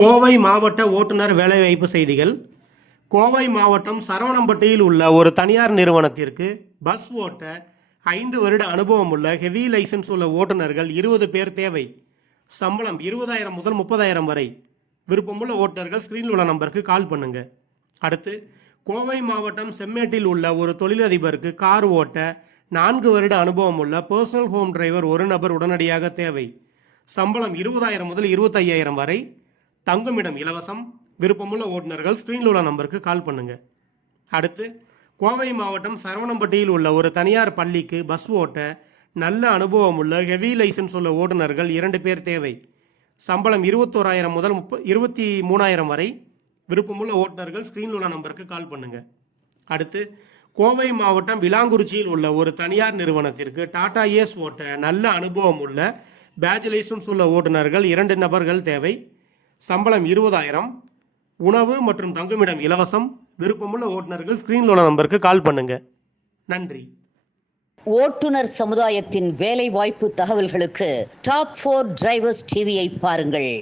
கோவை மாவட்ட ஓட்டுநர் வேலைவாய்ப்பு செய்திகள். கோவை மாவட்டம் சரவணம்பட்டியில் உள்ள ஒரு தனியார் நிறுவனத்திற்கு பஸ் ஓட்ட 5 வருட அனுபவம் உள்ள ஹெவி லைசன்ஸ் உள்ள ஓட்டுநர்கள் 20 பேர் தேவை. சம்பளம் 20,000 முதல் 30,000 வரை. விருப்பமுள்ள ஓட்டுநர்கள் ஸ்கிரீனில் உள்ள நம்பருக்கு கால் பண்ணுங்க. அடுத்து, கோவை மாவட்டம் செம்மேட்டில் உள்ள ஒரு தொழிலதிபருக்கு கார் ஓட்ட 4 வருட அனுபவம் உள்ள பர்சனல் ஹோம் டிரைவர் ஒரு நபர் உடனடியாக தேவை. சம்பளம் 20,000 முதல் 25,000 வரை. தங்குமிடம் இலவசம். விருப்பமுள்ள ஓட்டுநர்கள் ஸ்கிரீனில் உள்ள நம்பருக்கு கால் பண்ணுங்க. அடுத்து, கோவை மாவட்டம் சரவணம்பட்டியில் உள்ள ஒரு தனியார் பள்ளிக்கு பஸ் ஓட்ட நல்ல அனுபவம் உள்ள ஹெவி லைசன்ஸ் உள்ள ஓட்டுநர்கள் 2 பேர் தேவை. சம்பளம் 21,000 முதல் 23,000 வரை. விருப்பமுள்ள ஓட்டுநர்கள் ஸ்கிரீனில் உள்ள நம்பருக்கு கால் பண்ணுங்க. அடுத்து, கோவை மாவட்டம் விளாங்குறிச்சியில் உள்ள ஒரு தனியார் நிறுவனத்திற்கு டாடா ஏஸ் ஓட்ட நல்ல அனுபவம் உள்ள பேட்ச் லைசன்ஸ் உள்ள ஓட்டுநர்கள் 2 நபர்கள் தேவை. சம்பளம் 20,000. உணவு மற்றும் தங்குமிடம் இலவசம். விருப்பமுள்ள ஓட்டுநர்கள் ஸ்கிரீனில் உள்ள நம்பருக்கு கால் பண்ணுங்க. நன்றி. ஓட்டுநர் சமுதாயத்தின் வேலை வாய்ப்பு தகவல்களுக்கு டாப் 4 டிரைவர்ஸ் டிவியை பாருங்கள்.